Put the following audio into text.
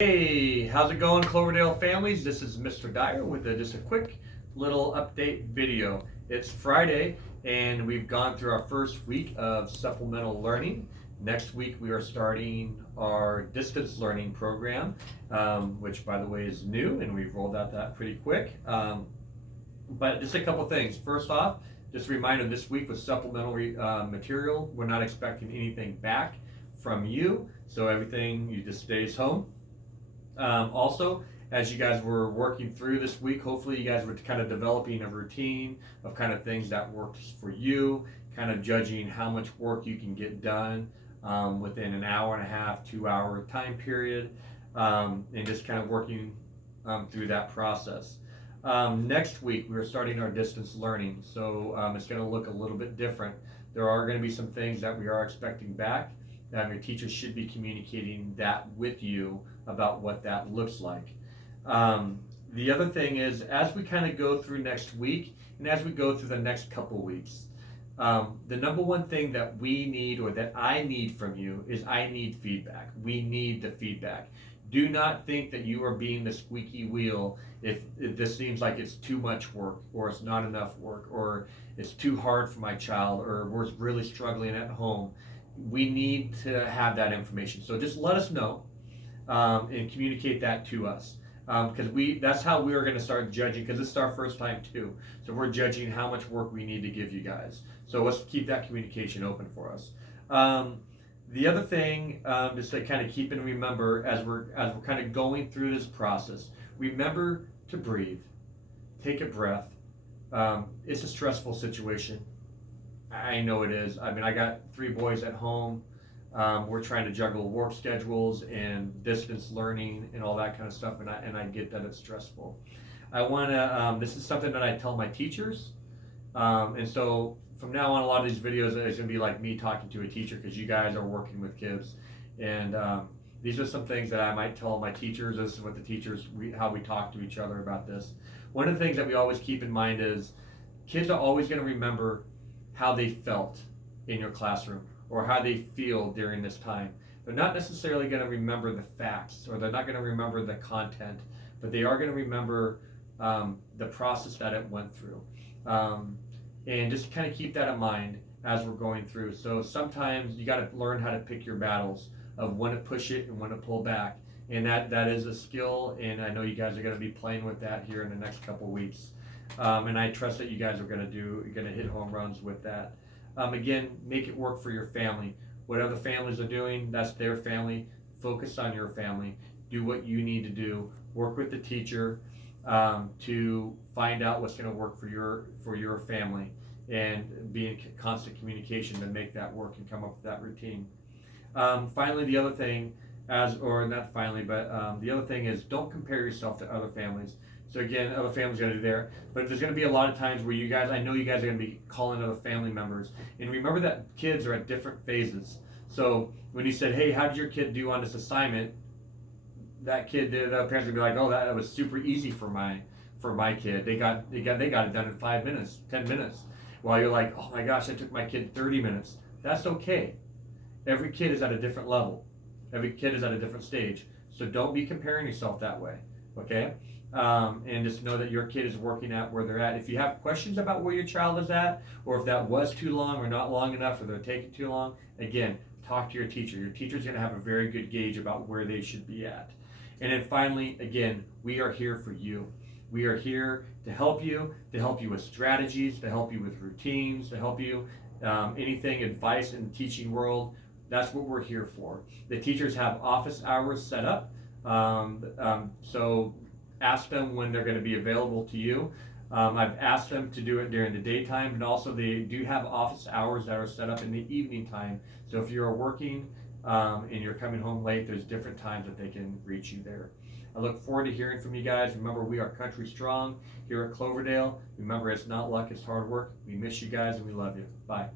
Hey, how's it going, Cloverdale families? This is Mr. Dyer with just a quick little update video. It's Friday, and we've gone through our first week of supplemental learning. Next week, we are starting our distance learning program, which, by the way, is new, and we've rolled out that pretty quick. But just a couple things. First off, just a reminder, this week with supplementary material, we're not expecting anything back from you, so everything you just stays home. Also, as you guys were working through this week, hopefully you guys were kind of developing a routine of kind of things that works for you, kind of judging how much work you can get done within an hour and a half, 2 hour time period, and just kind of working through that process. Next week, we're starting our distance learning, so it's going to look a little bit different. There are going to be some things that we are expecting back. Your teachers should be communicating that with you about what that looks like. The other thing is, as we kind of go through next week and as we go through the next couple weeks, the number one thing that we need, or that I need from you, is I need feedback. We need the feedback. Do not think that you are being the squeaky wheel if this seems like it's too much work, or it's not enough work, or it's too hard for my child, or we're really struggling at home. We need to have that information. So just let us know and communicate that to us. Because that's how we are going to start judging, because this is our first time too. So we're judging how much work we need to give you guys. So let's keep that communication open for us. The other thing, just to kind of keep and remember as we're kind of going through this process, remember to breathe, take a breath. It's a stressful situation. I know it is. I mean, I got 3 boys at home. We're trying to juggle work schedules and distance learning and all that kind of stuff, and I get that it's stressful. I want to. This is something that I tell my teachers, and so from now on, a lot of these videos is going to be like me talking to a teacher, because you guys are working with kids, and these are some things that I might tell my teachers. This is what the teachers how we talk to each other about this. One of the things that we always keep in mind is kids are always going to remember how they felt in your classroom, or how they feel during this time. They're not necessarily going to remember the facts, or they're not going to remember the content, but they are going to remember the process that it went through. And just kind of keep that in mind as we're going through. So sometimes you got to learn how to pick your battles of when to push it and when to pull back. And that is a skill, and I know you guys are going to be playing with that here in the next couple weeks. And I trust that you guys are going to hit home runs with that. Again, make it work for your family. What other families are doing, that's their family. Focus on your family. Do what you need to do. Work with the teacher to find out what's going to work for your family, and be in constant communication to make that work and come up with that routine. Finally, the other thing, the other thing is, don't compare yourself to other families. So again, other families are going to do there, but there's going to be a lot of times where I know you guys are going to be calling other family members, and remember that kids are at different phases. So when you said, "Hey, how did your kid do on this assignment?" That kid, the parents would be like, "Oh, that was super easy for my kid. They got it done in 5 minutes, 10 minutes." While you're like, "Oh my gosh, I took my kid 30 minutes." That's okay. Every kid is at a different level. Every kid is at a different stage. So don't be comparing yourself that way. Okay? And just know that your kid is working at where they're at. If you have questions about where your child is at, or if that was too long or not long enough, or they're taking too long, again, talk to your teacher. Your teacher's going to have a very good gauge about where they should be at. And then finally, again, we are here for you. We are here to help you with strategies, to help you with routines, to help you anything, advice in the teaching world. That's what we're here for. The teachers have office hours set up, so ask them when they're going to be available to you. I've asked them to do it during the daytime, and also they do have office hours that are set up in the evening time. So if you're working and you're coming home late, there's different times that they can reach you there. I look forward to hearing from you guys. Remember, we are country strong here at Cloverdale. Remember, it's not luck, it's hard work. We miss you guys, and we love you. Bye.